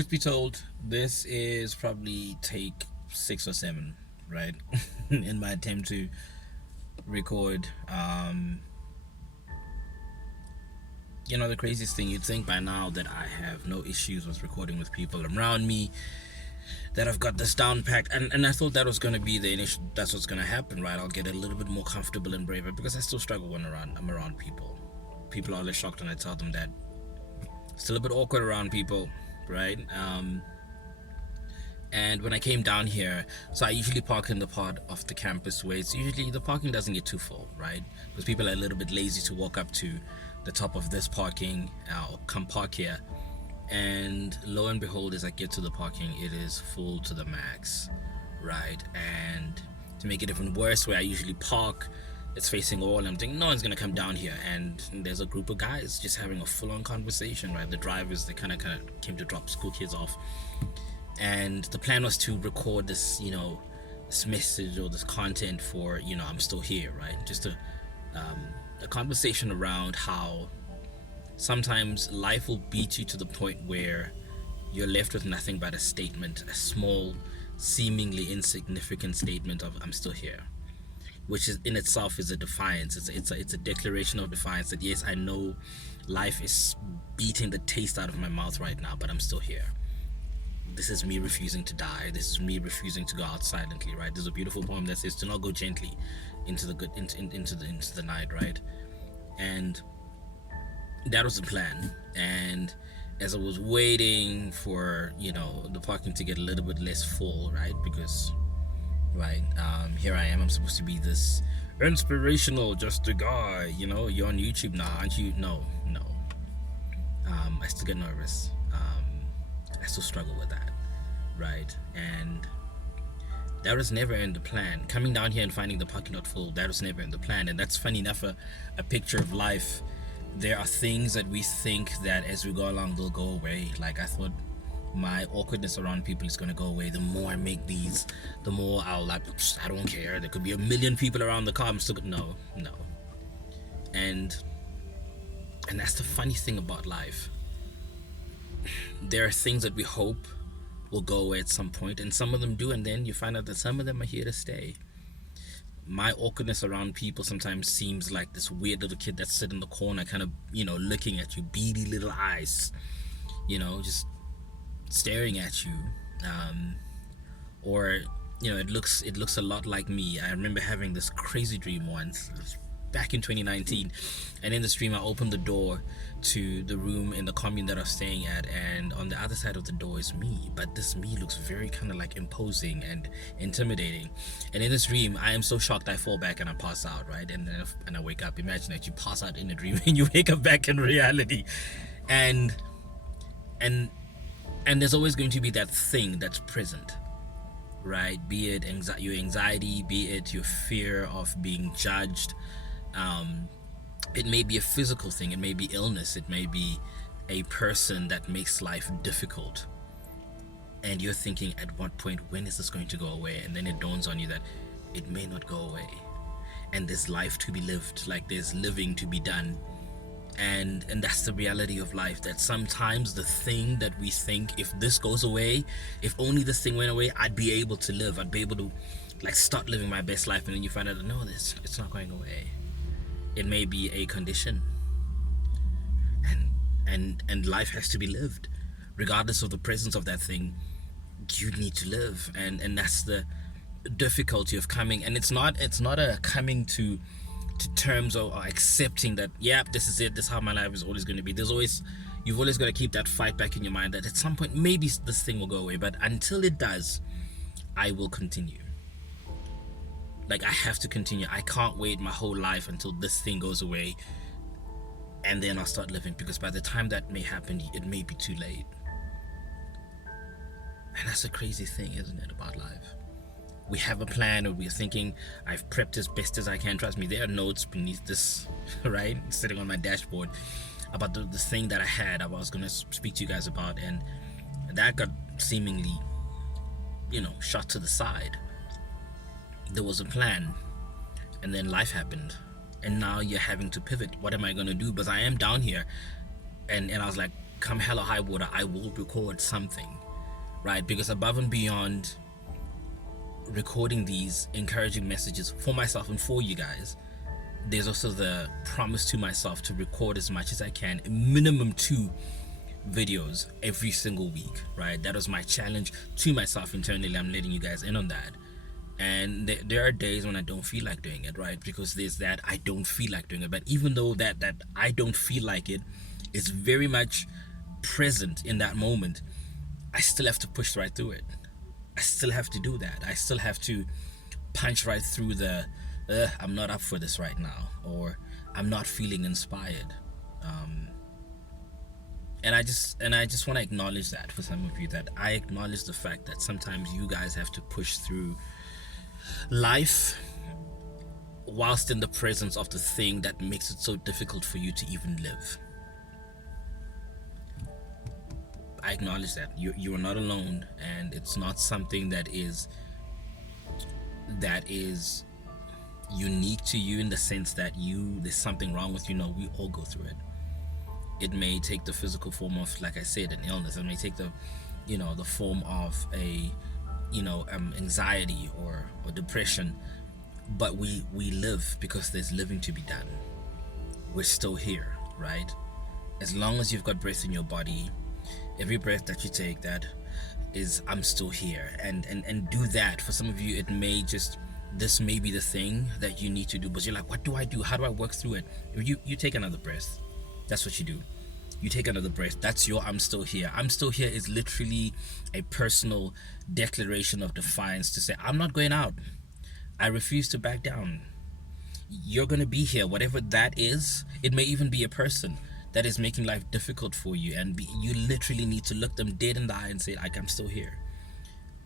Truth be told, this is probably take 6 or 7, right? In my attempt to record. The craziest thing, you'd think by now that I have no issues with recording with people around me, that I've got this down packed, and I thought that was going to be the initial, that's what's going to happen, right? I'll get a little bit more comfortable and braver because I still struggle when I'm around people. People are always shocked when I tell them that. Still a bit awkward around people, right? And when I came down here, so I usually park in the part of the campus where it's usually the parking doesn't get too full, right? Because people are a little bit lazy to walk up to the top of this parking or come park here. And lo and behold, as I get to the parking, it is full to the max, right? And to make it even worse, where I usually park, it's facing all. I'm thinking no one's gonna come down here, and there's a group of guys just having a full-on conversation, right? The drivers, they kind of came to drop school kids off, and the plan was to record this, this message or this content for, I'm still here, right? Just a conversation around how sometimes life will beat you to the point where you're left with nothing but a statement, a small, seemingly insignificant statement of "I'm still here," which is in itself is a defiance. It's a declaration of defiance that yes, I know life is beating the taste out of my mouth right now, but I'm still here. This is me refusing to die. This is me refusing to go out silently, right? There's a beautiful poem that says to not go gently into the night, right? And that was the plan. And as I was waiting for the parking to get a little bit less full, right? Because here I am. I'm supposed to be this inspirational, just a guy. You're on YouTube now, aren't you? No. I still get nervous. I still struggle with that, right? And that was never in the plan. Coming down here and finding the parking lot full, that was never in the plan. And that's funny enough, a picture of life. There are things that we think that as we go along, they'll go away. Like I thought my awkwardness around people is going to go away. The more I make these, the more I'll like, I don't care. There could be 1 million people around the car. I'm still no. And that's the funny thing about life. There are things that we hope will go away at some point, and some of them do, and then you find out that some of them are here to stay. My awkwardness around people sometimes seems like this weird little kid that's sitting in the corner, kind of, looking at you, beady little eyes, just staring at you. Or, it looks a lot like me. I remember having this crazy dream once, back in 2019, and in this dream I opened the door to the room in the commune that I was staying at, and on the other side of the door is me, but this me looks very kind of like imposing and intimidating. And in this dream I am so shocked I fall back and I pass out, right? And then I wake up. Imagine that you pass out in a dream and you wake up back in reality, and there's always going to be that thing that's present, right? Be it your anxiety, be it your fear of being judged. It may be a physical thing, it may be illness, it may be a person that makes life difficult, and you're thinking, at what point, when is this going to go away? And then it dawns on you that it may not go away, and there's life to be lived, like there's living to be done. And that's the reality of life, that sometimes the thing that we think, if this goes away, if only this thing went away, I'd be able to live, I'd be able to like start living my best life, and then you find out, no, it's not going away. It may be a condition, and life has to be lived regardless of the presence of that thing. You need to live, and that's the difficulty of coming. And it's not a coming to terms or accepting that, yeah, this is it, this is how my life is always going to be. You've always got to keep that fight back in your mind that at some point maybe this thing will go away, but until it does, I will continue. Like, I have to continue. I can't wait my whole life until this thing goes away, and then I'll start living, because by the time that may happen, it may be too late. And that's a crazy thing, isn't it, about life? We have a plan, or we're thinking, I've prepped as best as I can. Trust me, there are notes beneath this, right, sitting on my dashboard, about the thing that I was going to speak to you guys about, and that got seemingly, shot to the side. There was a plan, and then life happened, and now you're having to pivot. What am I going to do? Because I am down here, and I was like, come hell or high water, I will record something, right? Because above and beyond recording these encouraging messages for myself and for you guys, there's also the promise to myself to record as much as I can, minimum 2 videos every single week, right? That was my challenge to myself internally. I'm letting you guys in on that. And there are days when I don't feel like doing it, right? Because there's that I don't feel like doing it. But even though that I don't feel like it is very much present in that moment, I still have to push right through it. I still have to do that. I still have to punch right through the I'm not up for this right now, or I'm not feeling inspired. And I just want to acknowledge that for some of you, that I acknowledge the fact that sometimes you guys have to push through life whilst in the presence of the thing that makes it so difficult for you to even live. I acknowledge that you are not alone, and it's not something that is unique to you in the sense that there's something wrong with you. No, we all go through it. It may take the physical form of, like I said, an illness. It may take the form of a anxiety or depression, but we live because there's living to be done. We're still here, right? As long as you've got breath in your body, every breath that you take, that is, I'm still here. And do that. For some of you, this may be the thing that you need to do, but you're like, what do I do? How do I work through it? You take another breath. That's what you do. You take another breath. That's your I'm still here. I'm still here is literally a personal declaration of defiance to say, I'm not going out. I refuse to back down. You're going to be here, whatever that is. It may even be a person that is making life difficult for you, and you literally need to look them dead in the eye and say, like, I'm still here.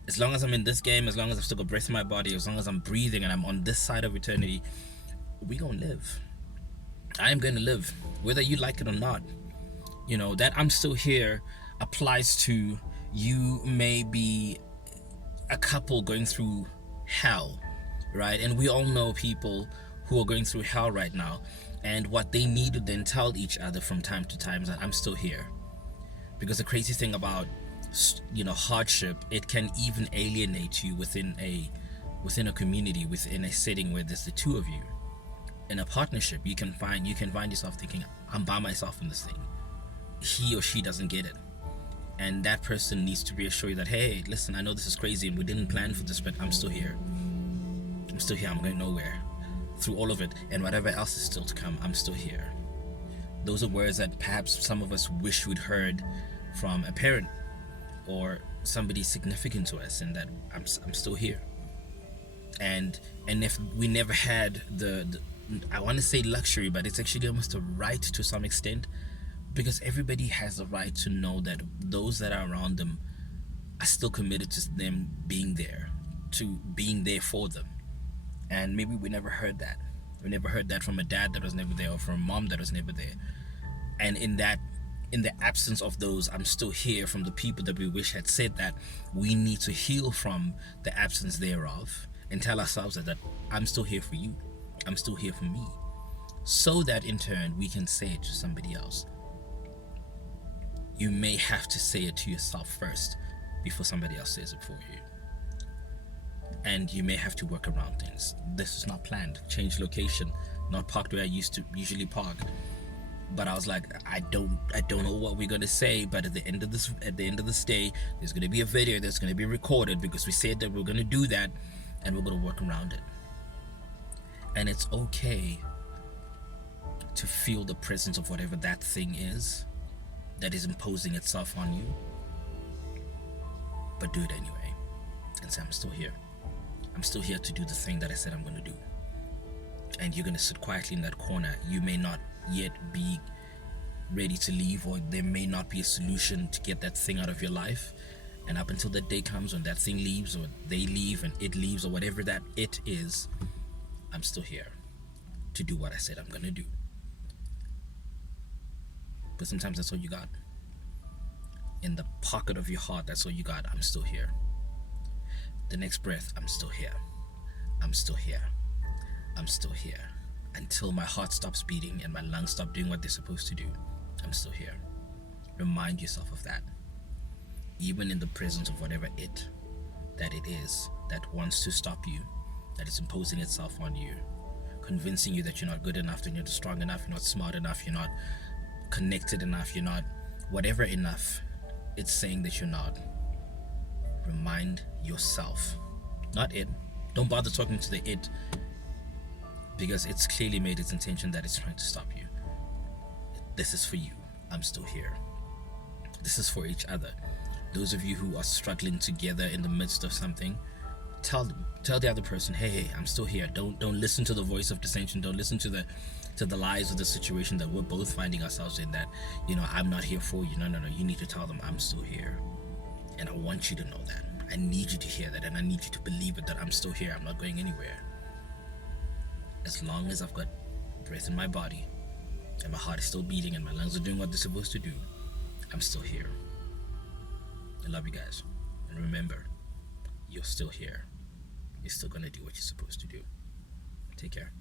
As long as I'm in this game, as long as I've still got breath in my body, as long as I'm breathing and I'm on this side of eternity, we gonna live. I am going to live, whether you like it or not. That I'm still here applies to you. May be a couple going through hell, right? And we all know people who are going through hell right now, and what they need to then tell each other from time to time is that I'm still here. Because the crazy thing about hardship, it can even alienate you within a community, within a setting where there's the two of you. In a partnership, you can find yourself thinking, I'm by myself in this thing. He or she doesn't get it, and that person needs to reassure you that, hey, listen, I know this is crazy and we didn't plan for this, but I'm still here. I'm going nowhere. Through all of it and whatever else is still to come, I'm still here. Those are words that perhaps some of us wish we'd heard from a parent or somebody significant to us, and that I'm still here. And if we never had the I want to say luxury, but it's actually almost a right to some extent, because everybody has the right to know that those that are around them are still committed to them being there, to being there for them. And maybe we never heard that. We never heard that from a dad that was never there, or from a mom that was never there. And in the absence of those I'm still here from the people that we wish had said that, we need to heal from the absence thereof and tell ourselves that I'm still here for you. I'm still here for me. So that in turn we can say it to somebody else. You may have to say it to yourself first before somebody else says it for you. And you may have to work around things. This is not planned. Change location, not parked where I used to usually park. But I was like, I don't know what we're gonna say, but at the end of this day, there's gonna be a video that's gonna be recorded, because we said that we're gonna do that, and we're gonna work around it. And it's okay to feel the presence of whatever that thing is that is imposing itself on you, but do it anyway and say, I'm still here. I'm still here to do the thing that I said I'm going to do. And you're going to sit quietly in that corner. You may not yet be ready to leave, or there may not be a solution to get that thing out of your life. And up until that day comes when that thing leaves, or they leave and it leaves, or whatever that it is, I'm still here to do what I said I'm going to do. But sometimes that's all you got. In the pocket of your heart, that's all you got. I'm still here. The next breath, I'm still here. I'm still here. I'm still here. Until my heart stops beating and my lungs stop doing what they're supposed to do, I'm still here. Remind yourself of that. Even in the presence of whatever it is that wants to stop you, that is imposing itself on you, convincing you that you're not good enough, that you're not strong enough, you're not smart enough, you're not connected enough, you're not whatever enough it's saying that you're not. Remind yourself, not it. Don't bother talking to the it, because it's clearly made its intention that it's trying to stop you. This is for you. I'm still here. This is for each other. Those of you who are struggling together in the midst of something, tell the other person, hey, I'm still here. Don't listen to the voice of dissension. Don't listen to the lies of the situation that we're both finding ourselves in, that, I'm not here for you. No. You need to tell them, I'm still here. And I want you to know that. I need you to hear that, and I need you to believe it, that I'm still here. I'm not going anywhere. As long as I've got breath in my body, and my heart is still beating, and my lungs are doing what they're supposed to do, I'm still here. I love you guys. And remember, you're still here. You're still gonna do what you're supposed to do. Take care.